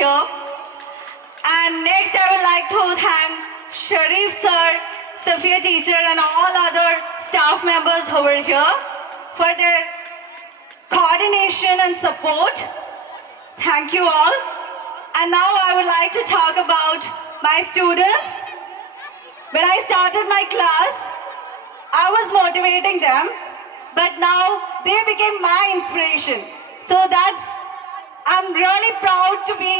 here. And next I would like to thank Sharif sir, Sophia teacher and all other staff members over here for their coordination and support. Thank you all. And now I would like to talk about my students. When I started my class, I was motivating them, but now they became my inspiration. So I'm really proud to be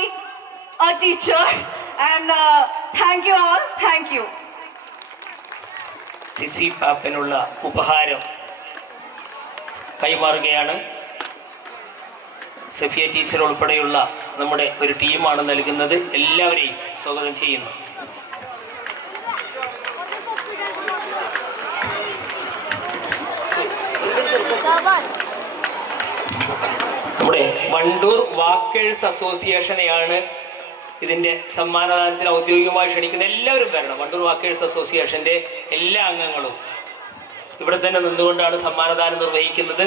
a teacher, and thank you all. Thank you. സിസി പാപ്പനുള്ള ഉപഹാരം കൈമാറുകയാണ്. Safiya teacher ഉൾപ്പെടെയുള്ള നമ്മുടെ ഒരു ടീമാണ് നൽകുന്നത്. എല്ലാവരെയും സ്വാഗതം ചെയ്യുന്നു. നമ്മുടെ വണ്ടൂർ വാക്കേഴ്സ് അസോസിയേഷനെയാണ് ഇതിന്റെ സമ്മാനദാനത്തിൽ ഔദ്യോഗികമായി ക്ഷണിക്കുന്നത്. എല്ലാവരും വരണം. വണ്ടൂർ വാക്കേഴ്സ് അസോസിയേഷന്റെ എല്ലാ അംഗങ്ങളും ഇവിടെ തന്നെ നിന്നുകൊണ്ടാണ് സമ്മാനദാനം നിർവഹിക്കുന്നത്.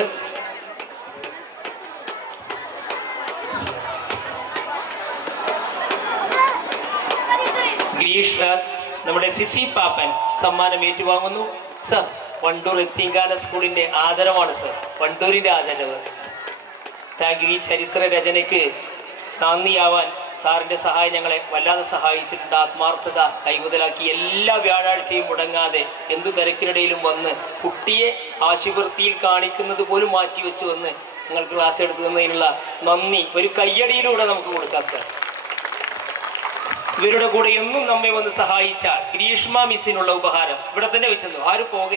ഗ്രീഷ് നമ്മുടെ സിസി പാപ്പൻ സമ്മാനം ഏറ്റുവാങ്ങുന്നു. സർ, വണ്ടൂർ എത്തിങ്കാല സ്കൂളിന്റെ ആദരവാണ് സർ, വണ്ടൂരിന്റെ ആദരവ്. Thank you. ഈ ചരിത്ര രചനയ്ക്ക് നന്ദിയാവാൻ സാറിൻ്റെ സഹായം ഞങ്ങളെ വല്ലാതെ സഹായിച്ചിട്ടുണ്ട്. ആത്മാർത്ഥത കൈമുതലാക്കി എല്ലാ വ്യാഴാഴ്ചയും മുടങ്ങാതെ എന്തു തിരക്കിനിടയിലും വന്ന് കുട്ടിയെ ആശുപത്രിയിൽ കാണിക്കുന്നത് പോലും മാറ്റിവെച്ച് വന്ന് നിങ്ങൾക്ക് ക്ലാസ് എടുക്കുന്നതിനുള്ള നന്ദി ഒരു കയ്യടിയിലൂടെ നമുക്ക് കൊടുക്കാം സർ. ഇവരുടെ കൂടെ എന്നും നമ്മെ വന്ന് സഹായിച്ച ഗ്രീഷ്മ മിസ്സിനുള്ള ഉപഹാരം ഇവിടെ തന്നെ വെച്ചെന്നു. ആരും